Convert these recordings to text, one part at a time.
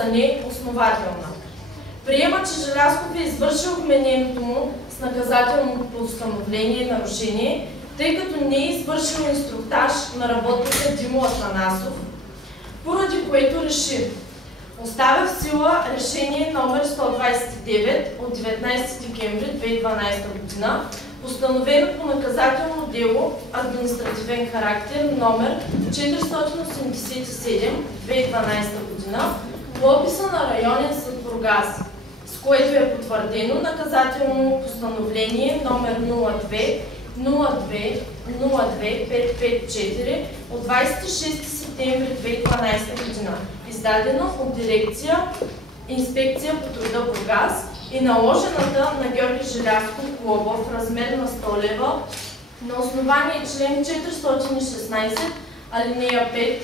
за неоснователна. Приема, че Желязков е извършил вмененото му с наказателно постановление и нарушение, тъй като не е извършил инструктаж на работника Димо Атанасов, поради което реши: оставя в сила решение номер 129 от 19 декември 2012 година, постановено по наказателно дело административен характер номер 487 2012 година по описа на районен съд Бургас, с което е потвърдено наказателно постановление номер 02-02-554 от 26 септември 2012 година, издадено от дирекция Инспекция по труда Бургас, и наложената на Георги Желязков глоба в размер на 100 лева на основание член 416 алинея 5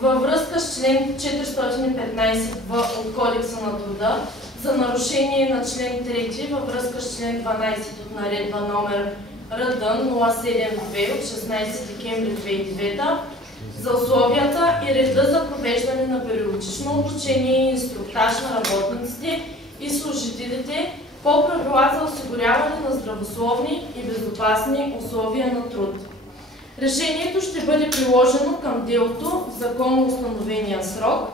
във връзка с член 415в от Кодекса на труда за нарушение на член 3 във връзка с член 12 от наредба номер РД 072 от 16 декември 2009 за условията и реда за провеждане на периодично обучение и инструктаж на работниците и служителите по правила за осигуряване на здравословни и безопасни условия на труд. Решението ще бъде приложено към делото в законоустановения срок.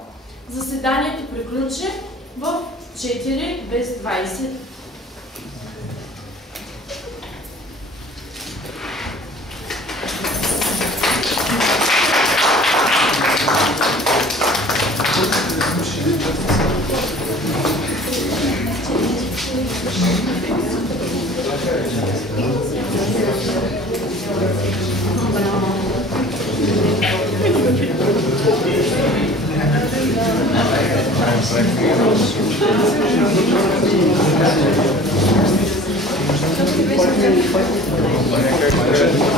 Заседанието приключи в 4 без 20. Thank you.